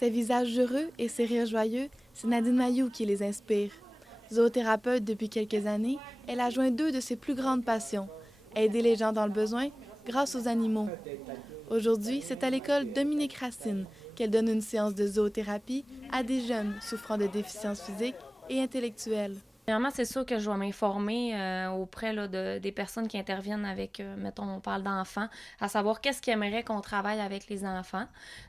Ses visages heureux et ses rires joyeux, c'est Nadine Mayou qui les inspire. Zoothérapeute depuis quelques années, elle a joint deux de ses plus grandes passions, aider les gens dans le besoin grâce aux animaux. Aujourd'hui, c'est à l'école Dominique Racine qu'elle donne une séance de zoothérapie à des jeunes souffrant de déficiences physiques et intellectuelles. Premièrement, c'est sûr que je vais m'informer auprès là, des personnes qui interviennent avec, mettons, on parle d'enfants, à savoir qu'est-ce qu'ils aimeraient qu'on travaille avec les enfants.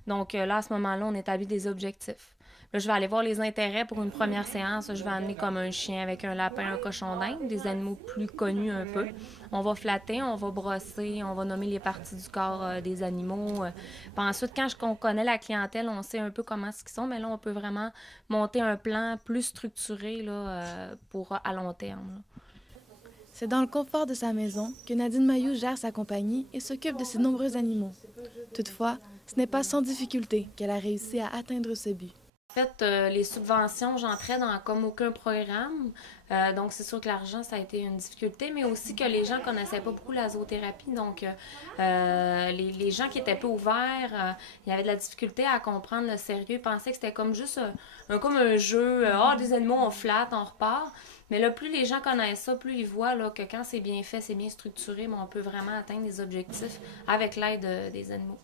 Donc là, à ce moment-là, on établit des objectifs. Là, je vais aller voir les intérêts pour une première séance. Je vais amener comme un chien avec un lapin, un cochon d'Inde, des animaux plus connus un peu. On va flatter, on va brosser, on va nommer les parties du corps des animaux. Puis ensuite, on connaît la clientèle, on sait un peu comment ce qu'ils sont, mais là, on peut vraiment monter un plan plus structuré là, pour à long terme. Là. C'est dans le confort de sa maison que Nadine Mayou gère sa compagnie et s'occupe de ses nombreux animaux. Toutefois, ce n'est pas sans difficulté qu'elle a réussi à atteindre ce but. En fait, les subventions, j'entrais dans comme aucun programme. Donc, c'est sûr que l'argent, ça a été une difficulté, mais aussi que les gens ne connaissaient pas beaucoup la zoothérapie. Donc, les gens qui étaient peu ouverts, il y avait de la difficulté à comprendre le sérieux. Ils pensaient que c'était comme juste comme un jeu. Des animaux, on flatte, on repart. Mais là, plus les gens connaissent ça, plus ils voient là, que quand c'est bien fait, c'est bien structuré, mais on peut vraiment atteindre des objectifs avec l'aide des animaux.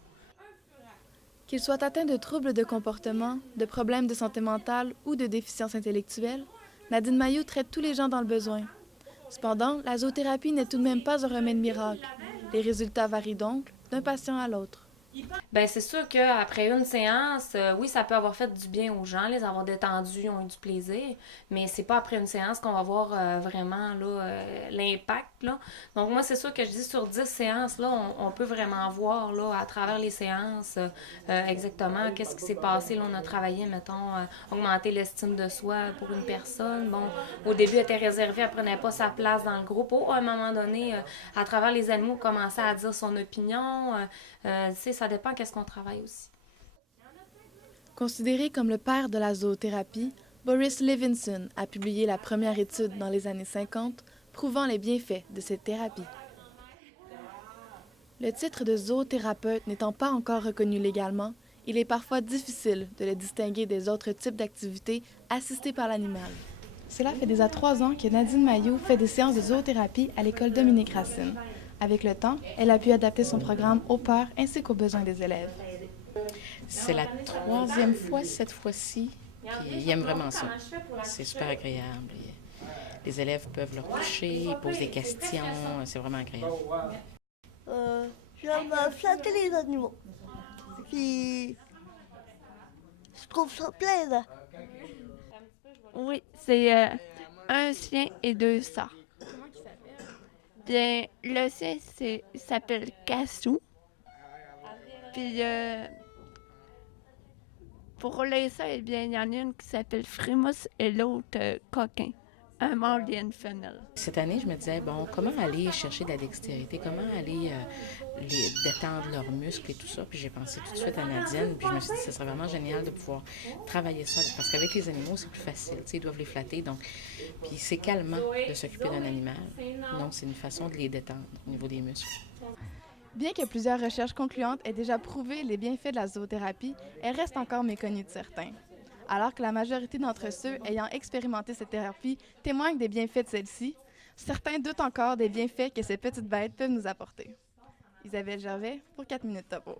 Qu'ils soient atteints de troubles de comportement, de problèmes de santé mentale ou de déficience intellectuelle, Nadine Mayou traite tous les gens dans le besoin. Cependant, la zoothérapie n'est tout de même pas un remède miracle. Les résultats varient donc d'un patient à l'autre. Ben c'est sûr qu'après une séance, oui, ça peut avoir fait du bien aux gens, les avoir détendus, ont eu du plaisir, mais c'est pas après une séance qu'on va voir vraiment là, l'impact. Là. Donc moi, c'est sûr que je dis sur 10 séances, là, on peut vraiment voir là, à travers les séances exactement qu'est-ce qui s'est passé. Là, on a travaillé, mettons, augmenter l'estime de soi pour une personne. Bon, au début, elle était réservée, elle prenait pas sa place dans le groupe. À un moment donné, à travers les animaux, on commençait à dire son opinion. Ça dépend qu'est-ce qu'on travaille aussi. Considéré comme le père de la zoothérapie, Boris Levinson a publié la première étude dans les années 50 prouvant les bienfaits de cette thérapie. Le titre de zoothérapeute n'étant pas encore reconnu légalement, il est parfois difficile de le distinguer des autres types d'activités assistées par l'animal. Cela fait déjà 3 ans que Nadine Mayou fait des séances de zoothérapie à l'école Dominique Racine. Avec le temps, elle a pu adapter son programme aux peurs ainsi qu'aux besoins des élèves. C'est la troisième fois cette fois-ci, puis ils aiment vraiment ça. C'est super agréable. Les élèves peuvent leur toucher, ils posent des questions, c'est vraiment agréable. J'aime flatter les animaux. Puis, je trouve ça plaisant. Oui, c'est un chien et deux chats. Bien, le chien, il s'appelle Cassou. Puis, pour les chats, eh bien, il y en a une qui s'appelle Frimus et l'autre Coquin. Un mâle et une femelle. Cette année, je me disais, bon, comment aller chercher de la dextérité, comment aller les détendre leurs muscles et tout ça. Puis j'ai pensé tout de suite à Nadine, puis je me suis dit, ce serait vraiment génial de pouvoir travailler ça, parce qu'avec les animaux, c'est plus facile, tu sais, ils doivent les flatter, donc, puis c'est calmant de s'occuper d'un animal, donc c'est une façon de les détendre au niveau des muscles. Bien que plusieurs recherches concluantes aient déjà prouvé les bienfaits de la zoothérapie, elle reste encore méconnue de certains. Alors que la majorité d'entre ceux ayant expérimenté cette thérapie témoignent des bienfaits de celle-ci, certains doutent encore des bienfaits que ces petites bêtes peuvent nous apporter. Isabelle Gervais pour 4 minutes Topo.